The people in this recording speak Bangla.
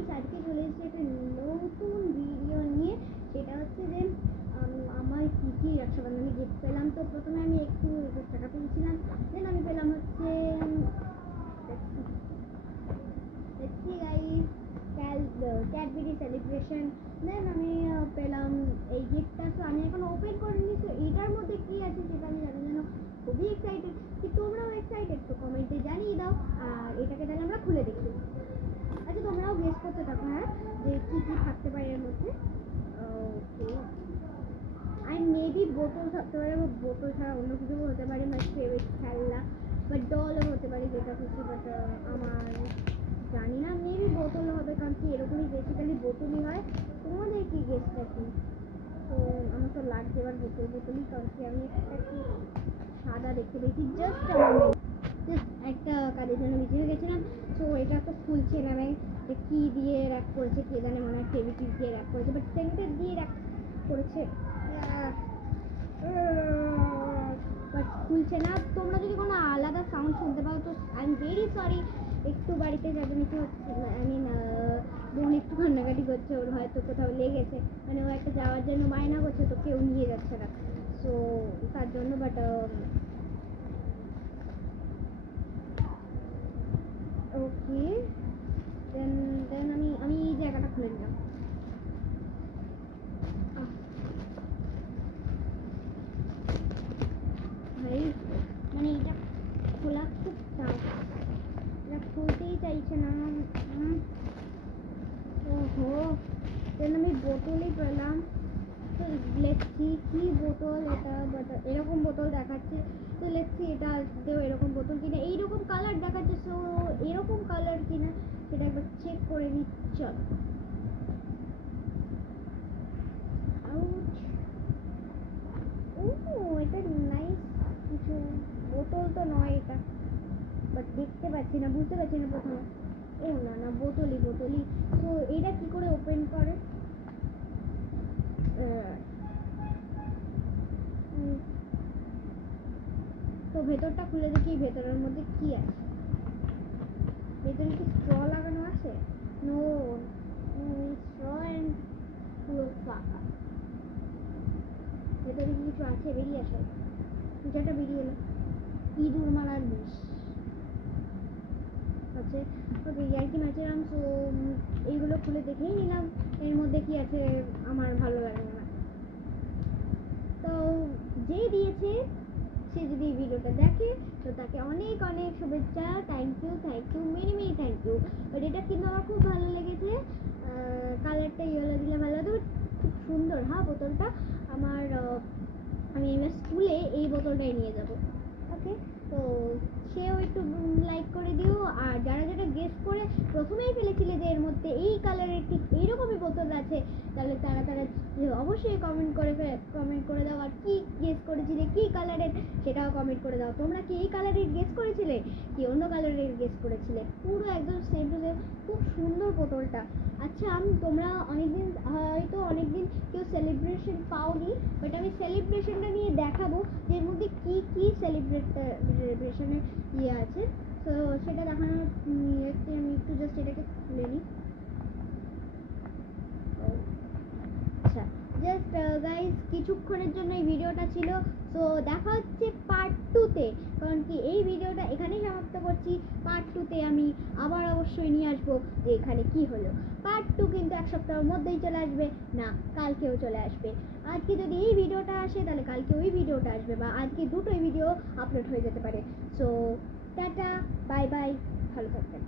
গাইস, আজকে চলে এসেছি একটা নতুন ভিডিও নিয়ে। সেটা হচ্ছে যে আমার কী কী রক্ষাবন্ধনে গিফট পেলাম। তো প্রথমে আমি একটু টাকা পেয়েছিলাম, দেন আমি পেলাম হচ্ছে দেখছি গাইস ক্যাডবেরি সেলিব্রেশন। দেন আমি পেলাম এই গিফটটা। তো আমি এখন ওপেন করিনি, তো এটার মধ্যে কী আছে সেটা আমি জানার জন্য খুবই এক্সাইটেড। কি তোমরাও এক্সাইটেড? তো কমেন্টে জানিয়ে দাও। আর এটাকে তাহলে আমরা খুলে দেখি। আচ্ছা, তোমরাও গেস করতে থাকো, হ্যাঁ, যে কী কী থাকতে পারে এর মধ্যে। ওকে, আর মেবি বোতল থাকতে পারে, বোতল ছাড়া অন্য কিছু হতে পারে, মাই ফেভারিট খেলনা বা ডলও হতে পারে, যেটা খুশি। বাট আমার জানি না, মেবি বোতলও হবে, কারণ কি এরকমই বেসিক্যালি বোতলই হয়। তোমাদের কি গেসটা কি? তো আমার তো লাগছে এবার বোতলই, কারণ কি আমি একটা কি সাদা দেখতে পেয়েছি জাস্ট একটা কাজের জন্য বিজি হয়ে গেছিলাম। তো এটা তো খুলছে না, আমি কি দিয়ে র্যাপ করেছে কে জানে, মনে হয় ফেভিকুইক দিয়ে র্যাপ করেছে, বাট সেন্টার দিয়ে র্যাপ করেছে, বাট খুলছে না। তোমরা যদি কোনো আলাদা সাউন্ড শুনতে পাও তো আই এম ভেরি সরি। একটু বাড়িতে চেঁচামেচি হচ্ছে, আই মিন বোন একটু কান্নাকাটি করছে, ওর হয়তো কোথাও লেগেছে, মানে ও একটা যাওয়ার জন্য বায়না করছে, তো কেউ নিয়ে যাচ্ছে না, সো তার জন্য। বাট ওকে, দেন আমি এই জায়গাটা খুলে নিলাম। ভাই, মানে এটা খোলা খুব টাফ, এটা খুলতেই চাইছে না। ওহো, দেন আমি বোতলই পেলাম। তো লেটসি কি বোতল এটা, বাট এরকম বোতল দেখাচ্ছে। তো লেটসি এটা দেও এরকম বোতল কিনা, এইরকম কালার দেখাচ্ছে। সো এরকম কালার কিনা সেটা একবার চেক করে নিই। চল, এটা নাইস কিছু বোতল তো নয় এটা, বাট দেখতে পাচ্ছি না, বুঝতে পারছি না প্রথমে। ও না না, বোতলই। তো এটা কি করে ওপেন করে? তো ভেতরটা খুলে দেখি ভেতরের মধ্যে কি আছে। ভেতরে কি স্ট্র লাগানো আছে? নো, স্ট্র অ্যান্ড পুরো ফাঁকা। ভেতরে কি কিছু আছে? বেরিয়ে আসে, কিছু একটা বেরিয়ে এলো। ইঁদুর মারার বিষ আছে। ওকে, ইয়ার্কি ম্যাচেরাম। তো এইগুলো খুলে দেখেই নিলাম এর মধ্যে কি আছে, আমার ভালো লাগে না। তো যে দিয়েছে সে যদি এই ভিডিওটা দেখে তো তাকে অনেক অনেক শুভেচ্ছা। Thank you many thank you. But এটা কিন্তু আমার খুব ভালো লেগেছে। কালারটা ইয়েলো দিলে ভালো হতো, খুব সুন্দর। হ্যাঁ, বোতলটা আমার আমি এবার স্কুলে এই বোতলটাই নিয়ে যাব। ওকে, তো সেও একটু লাইক করে দিও। আর যারা যারা গেস করে প্রথমেই ফেলেছিলে যে এর মধ্যে এই কালারের ঠিক এইরকমই বোতল আছে, তাহলে তারা অবশ্যই কমেন্ট করে দাও। আর কি গেস করেছিলে, কি কালারের, সেটাও কমেন্ট করে দাও। তোমরা কি এই কালারের গেস করেছিলে, কি অন্য কালারের গেস করেছিলে? পুরো একদম সেম টু সেম, খুব সুন্দর বোতলটা। আচ্ছা, তোমরা অনেকদিন কেউ সেলিব্রেশন পাওনি, বাট আমি সেলিব্রেশনটা নিয়ে দেখাবো যে এর মধ্যে কি কি সেলিব্রেশনের ইয়ে আছে। তো সেটা দেখানোর আমি একটু জাস্ট এটাকে খুলে নিই। আচ্ছা, জাস্ট গাইস কিছুক্ষণের জন্য এই ভিডিওটা ছিল। তো দেখা হচ্ছে পার্ট 2-তে, কারণ কি এই ভিডিওটা এখানেই সমাপ্ত করছি। পার্ট 2-তে আমি আবার অবশ্যই নিয়ে আসবো যে এখানে কি হলো। পার্ট 2 কিন্তু এক সপ্তাহের মধ্যেই চলে আসবে, না কালকেও চলে আসবে। আজকে যদি এই ভিডিওটা আসে তাহলে কালকে ওই ভিডিওটা আসবে, বা আজকে দুটোই ভিডিও আপলোড হয়ে যেতে পারে। সো টাটা, বাই বাই, ভালো থাকবেন।